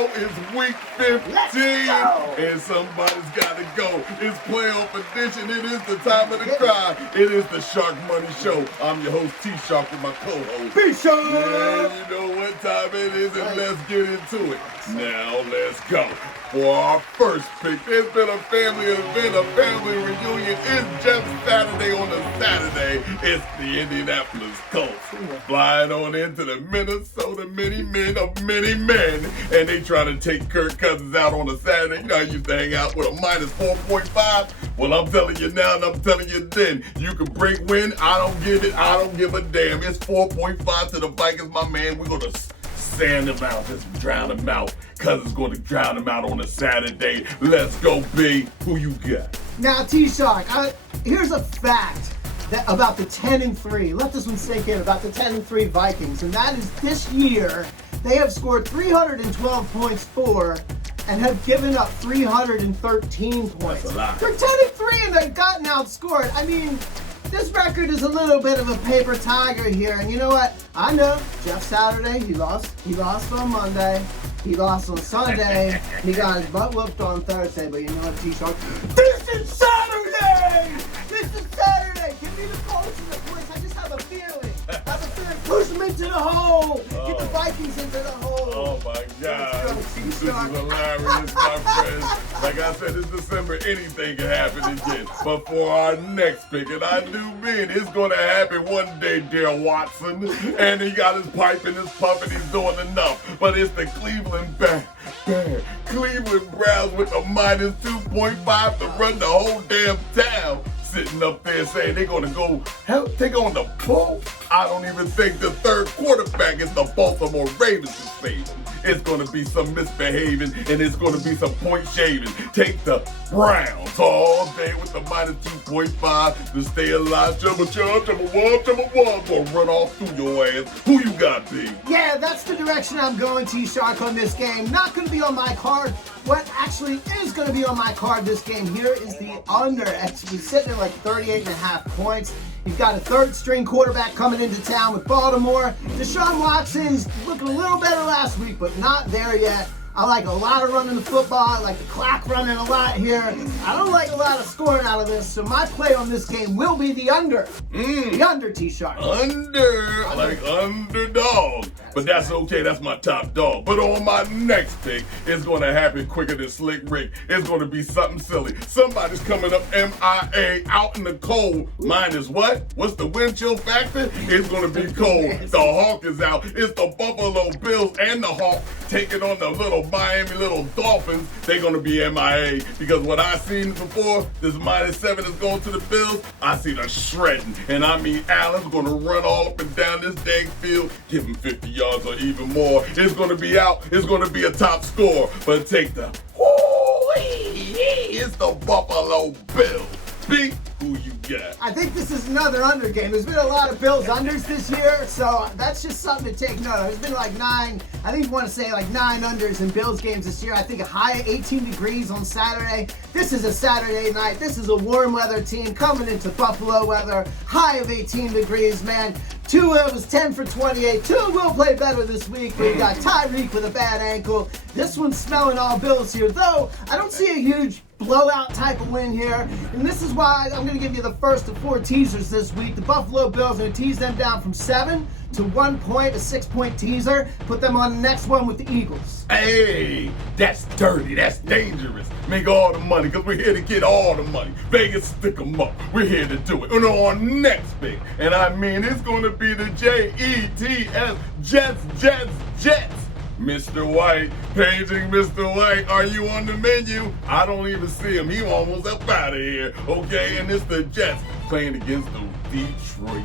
know it's week 15 and somebody's got to go. It's playoff edition. It is the time of the cry. It is the Sharkmoney Show. I'm your host, T-Shark, with my co-host, B-Shark. Yeah, you know what time it is, and let's get into it. Now let's go. For our first pick, there's been a family event, a family reunion. It's just Saturday on a Saturday. It's the Indianapolis Colts flying on into the Minnesota Mini-Men of Mini-Men, and they trying to take Kirk Cousins out on a Saturday. You know, I used to hang out with a minus 4.5. Well, I'm telling you now, and I'm telling you then, you can break win. I don't give it. I don't give a damn. It's 4.5 to the Vikings, my man. We're going to sand them out, just drown them out. Cousins going to drown them out on a Saturday. Let's go, B. Who you got? Now, T-Shark, here's a fact about the 10-3. Let this one sink in, about the 10-3 Vikings. And that is this year, they have scored 312 points for and have given up 313 points. That's a lot. They're 10-3 and they've gotten outscored. I mean, this record is a little bit of a paper tiger here. And you know what? I know Jeff Saturday, he lost on Monday. He lost on Sunday. He got his butt whooped on Thursday. But you know what, T-Shark? This is Saturday! This is Saturday! Give me the Colts and the points. I just have a feeling. Push them into the hole! Get the Vikings into the hole! Oh my God. This is hilarious, my friends. Like I said, it's December. Anything can happen again. But for our next pick, and I do mean it's going to happen one day, dear Watson. And he got his pipe and his puff and he's doing enough. But it's the Cleveland Browns with a minus 2.5 to run the whole damn town. Sitting up there saying they're going to go take on the pull. I don't even think the third quarterback is the Baltimore Ravens to save them. It's going to be some misbehaving and it's going to be some point shaving. Take the Browns all day with the minus 2.5 to stay alive. Chubba, gonna run off through your ass. Who you got, B? Yeah, that's the direction I'm going, T-Shark, on this game. Not going to be on my card. What actually is going to be on my card this game here is the under. It's sitting at like 38.5 points. You've got a third-string quarterback coming into town with Baltimore. Deshaun Watson's looking a little better last week, but not there yet. I like a lot of running the football. I like the clock running a lot here. I don't like a lot of scoring out of this, so my play on this game will be the under. The under, T-Shark. Under. I like underdog. But that's okay. That's my top dog. But on my next pick, it's going to happen quicker than Slick Rick. It's going to be something silly. Somebody's coming up MIA out in the cold. Mine is what? What's the wind chill factor? It's going to be cold. The Hawk is out. It's the Buffalo Bills and the Hawk taking on the little Miami little Dolphins. They're going to be MIA because what I seen before, this minus 7 is going to the Bills. I see the shredding. And I mean, Allen's going to run all up and down this dang field, give him 50 yards or even more. It's going to be out. It's going to be a top score. But take the, it's the Buffalo Bills. B, who you got? I think this is another under game. There's been a lot of Bills unders this year, so that's just something to take note of. There's been like 9, I think you want to say like 9 unders in Bills games this year. I think a high of 18 degrees on Saturday. This is a Saturday night. This is a warm weather team coming into Buffalo weather. High of 18 degrees, man. Tua was 10 for 28. Tua will play better this week, but you got Tyreek with a bad ankle. This one's smelling all Bills here, though I don't see a huge blowout type of win here. And this is why I'm going to give you the first of 4 teasers this week. The Buffalo Bills, I'm going to tease them down from 7 to 1 point, a 6-point teaser. Put them on the next one with the Eagles. Hey, that's dirty. That's dangerous. Make all the money because we're here to get all the money. Vegas, stick them up. We're here to do it. And on next pick, and I mean it's going to be the Jets, Jets. Mr. White, paging Mr. White, are you on the menu? I don't even see him. He almost up out of here. Okay, and it's the Jets playing against the Detroit,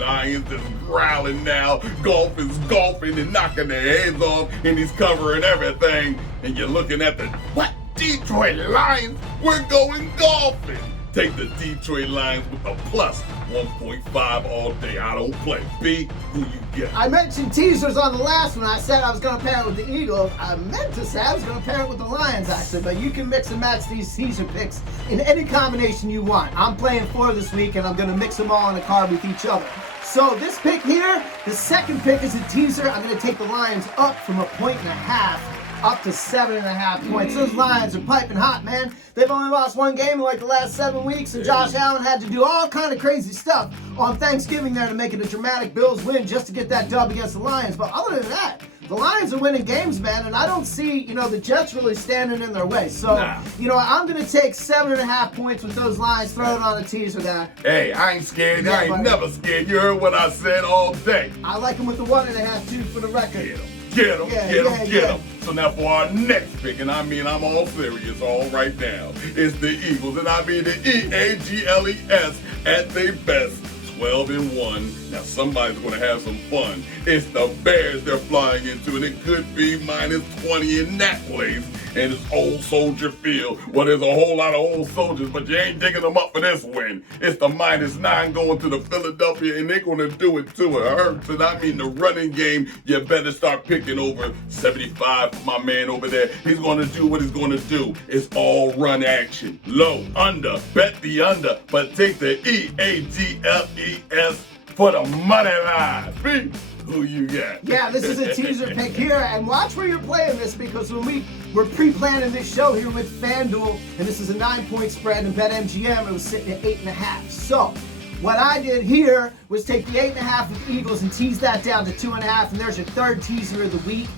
Lions is growling now. Golf is golfing and knocking their heads off, and he's covering everything. And you're looking at the, what? Detroit Lions? We're going golfing. Take the Detroit Lions with a plus 1.5 all day. I don't play. B, who you get? I mentioned teasers on the last one. I said I was going to pair it with the Eagles. I meant to say I was going to pair it with the Lions, actually. But you can mix and match these teaser picks in any combination you want. I'm playing 4 this week, and I'm going to mix them all in a card with each other. So this pick here, the second pick is a teaser. I'm going to take the Lions up from 1.5 up to 7.5 points. Those Lions are piping hot, man. They've only lost one game in like the last 7 weeks, and Josh Allen had to do all kind of crazy stuff on Thanksgiving there to make it a dramatic Bills win just to get that dub against the Lions. But other than that, the Lions are winning games, man, and I don't see, the Jets really standing in their way. So, I'm going to take 7.5 points with those Lions. Throw it on the teaser there. Hey, I ain't scared. I ain't never scared. You heard what I said all day. I like them with the 1.5, too, for the record. Get them. So now for our next pick, and I mean I'm all serious all right now, it's the Eagles, and I mean the Eagles at their best. 12-1. Now somebody's going to have some fun. It's the Bears they're flying into, and it could be -20 in that place. And it's Old Soldier Field. Well, there's a whole lot of old soldiers, but you ain't digging them up for this win. It's the -9 going to the Philadelphia, and they're going to do it to it. Hurts, and I mean the running game, you better start picking over 75 for my man over there. He's going to do what he's going to do. It's all run action. Low, under, bet the under, but take the EAGLES for the money line. See? Who you got? Yeah, this is a teaser pick here, and watch where you're playing this, because when we were pre-planning this show here with FanDuel, and this is a 9-point spread, and BetMGM, it was sitting at 8.5. So what I did here was take the 8.5 of the Eagles and tease that down to 2.5, and there's your third teaser of the week.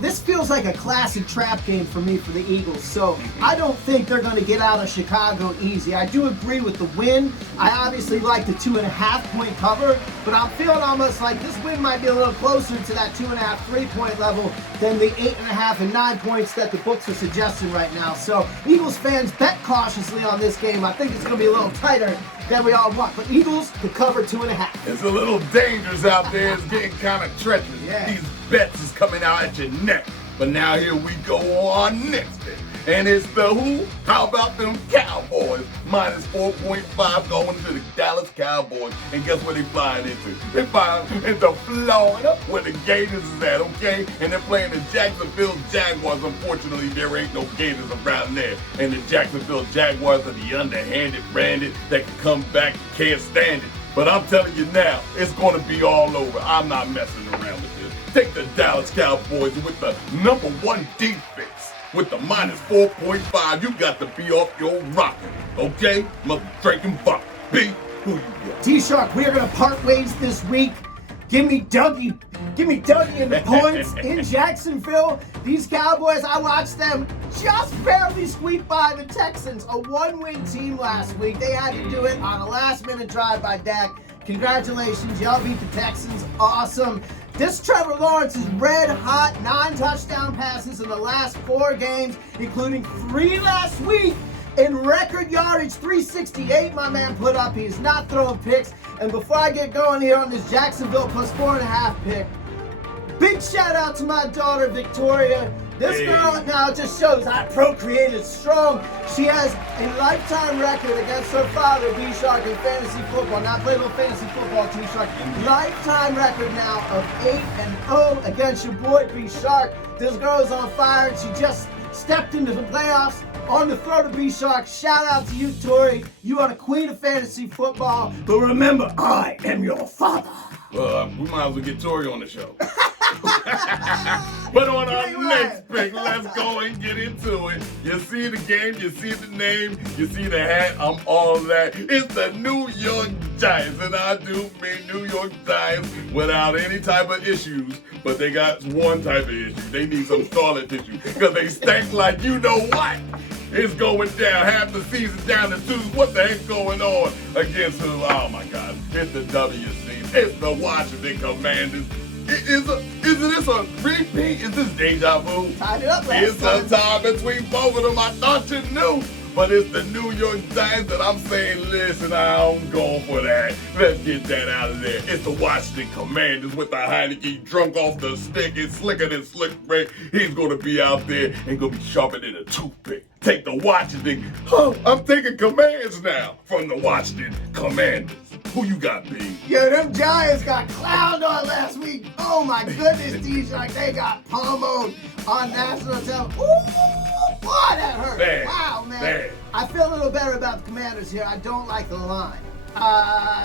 This feels like a classic trap game for me for the Eagles, so I don't think they're going to get out of Chicago easy. I do agree with the win. I obviously like the 2.5-point cover, but I'm feeling almost like this win might be a little closer to that 2.5, 3-point level than the 8.5 and 9 points that the books are suggesting right now. So Eagles fans, bet cautiously on this game. I think it's going to be a little tighter than we all want, but Eagles to cover 2.5. It's a little dangerous out there. It's getting kind of treacherous. Yeah. These bets is coming out at your neck. But now here we go on next pick. And it's the who? How about them Cowboys? -4.5 going to the Dallas Cowboys. And guess what they flying into? They flying into Florida, where the Gators is at, okay? And they're playing the Jacksonville Jaguars. Unfortunately, there ain't no Gators around there. And the Jacksonville Jaguars are the underhanded, branded, that can come back, can't stand it. But I'm telling you now, it's going to be all over. I'm not messing around with this. Take the Dallas Cowboys with the #1 defense. With the -4.5, you got to be off your rocker, okay? Mother drinking fuck. B, who you got? T-Shark, we are going to part ways this week. Give me Dougie in the points in Jacksonville. These Cowboys, I watched them just barely squeak by the Texans, a 1-win team last week. They had to do it on a last-minute drive by Dak. Congratulations, y'all beat the Texans. Awesome. This Trevor Lawrence is red hot, 9 touchdown passes in the last 4 games, including 3 last week. In record yardage, 368, my man put up. He is not throwing picks. And before I get going here on this Jacksonville +4.5 pick, big shout out to my daughter, Victoria. This girl now just shows I procreated strong. She has a lifetime record against her father, B-Shark, in fantasy football. Now I play a little fantasy football, T-Shark. Lifetime record now of 8-0 against your boy, B-Shark. This girl's on fire. She just stepped into the playoffs on the throw to B-Shark. Shout out to you, Tori. You are the queen of fantasy football. But remember, I am your father. We might as well get Tori on the show. But on our next pick, let's go and get into it. You see the game, you see the name, you see the hat, I'm all that. It's the New York Giants, and I do mean New York Giants without any type of issues. But they got one type of issue. They need some scarlet tissue, because they stink like you know what. It's going down, half the season down to 2. What the heck's going on against who? Oh my God, it's the WC. It's the Washington Commanders. Is this a repeat? Is this deja vu? Tied it up last It's a tie between both of them. I thought you knew. But it's the New York Giants that I'm saying, listen, I'm going for that. Let's get that out of there. It's the Washington Commanders with the Heineke drunk off the stick. It's slicker than Slick Rick. He's going to be out there and going to be sharper than a toothpick. Take the Washington. I'm taking commands now from the Washington Commanders. Who you got, B? Yo, them Giants got clowned on last week. Oh my goodness, T-Shark. They got pummeled on national television. Ooh, boy, that hurt. Man, wow, man. I feel a little better about the Commanders here. I don't like the line.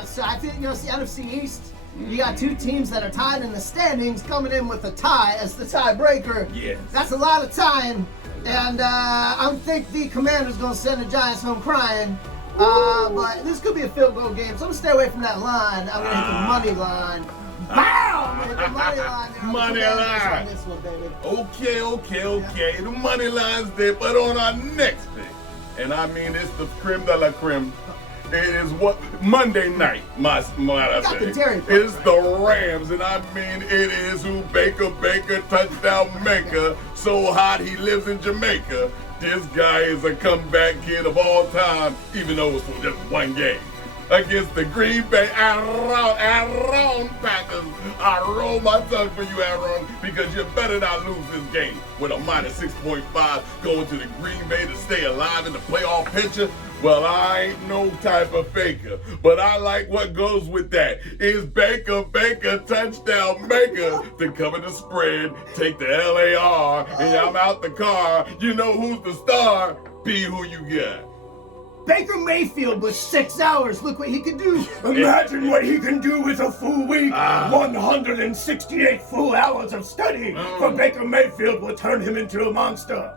So I think, the NFC East, You got two teams that are tied in the standings coming in with a tie as the tiebreaker. Yes. That's a lot of time. And I don't think the Commanders going to send the Giants home crying. But this could be a field goal game, so I'm going to stay away from that line. I'm going to hit the money line. Bam! I'm going to hit the money line there. Money line. On this one, baby. Okay. The money line's there, but on our next pick, and I mean it's the creme de la creme. It is what Monday night, my it is the Rams, and I mean it is who Baker touchdown maker. So hot he lives in Jamaica. This guy is a comeback kid of all time, even though it's for just one game. Against the Green Bay Aaron Packers. I roll my tongue for you, Aaron, because you better not lose this game with a minus 6.5 going to the Green Bay to stay alive in the playoff picture. Well, I ain't no type of faker, but I like what goes with that. Is Baker touchdown maker to cover the spread, take the LAR, and I'm out the car. You know who's the star? Be who you got. Baker Mayfield with 6 hours. Look what he can do. Imagine what he can do with a full week. 168 full hours of study for Baker Mayfield will turn him into a monster.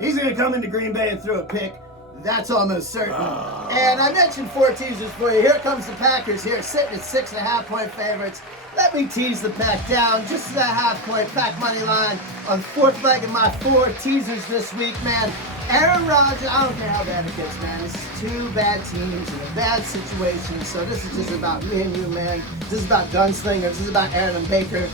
He's going to come into Green Bay and throw a pick. That's almost certain. And I mentioned 4 teasers for you. Here comes the Packers here, sitting at 6.5-point favorites. Let me tease the pack down. Just a half-point pack money line on the 4th leg of my 4 teasers this week, man. Aaron Rodgers, I don't care how bad it gets, man. This is 2 bad teams in a bad situation. So this is just about me and you, man. This is about gunslingers. This is about Aaron and Baker.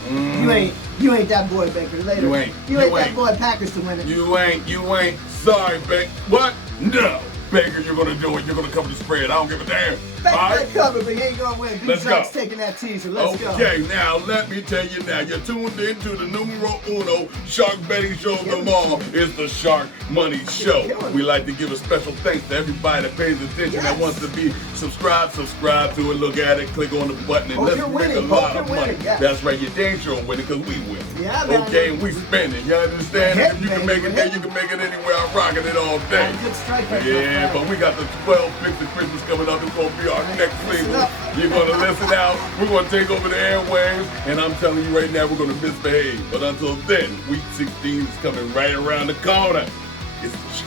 You ain't that boy, Baker. Later. You ain't that boy Packers to win it. You ain't. Sorry, Baker. What? No. Baker, you're going to do it. You're going to cover the spread. I don't give a damn. Baker cover, but he ain't going to win. Let's go. Taking that teaser. Let's go. Okay, now let me tell you now. You're tuned into the numero uno shark betting show of them all. It's the Shark Money Show. We like to give a special thanks to everybody that pays attention, that wants to be subscribe to it, look at it, click on the button, and let's make a lot of money. That's right, you're damn sure winning because we win. Yeah, man. Okay, and we spending. You understand? If you can make it there, you can make it anywhere. I'm rocking it all day. Good strike. Yeah, but we got the 12 picks of Christmas coming up. It's going to be our next single. You're going to listen out. We're going to take over the airwaves. And I'm telling you right now, we're going to misbehave. But until then, week 16 is coming right around the corner. It's the show.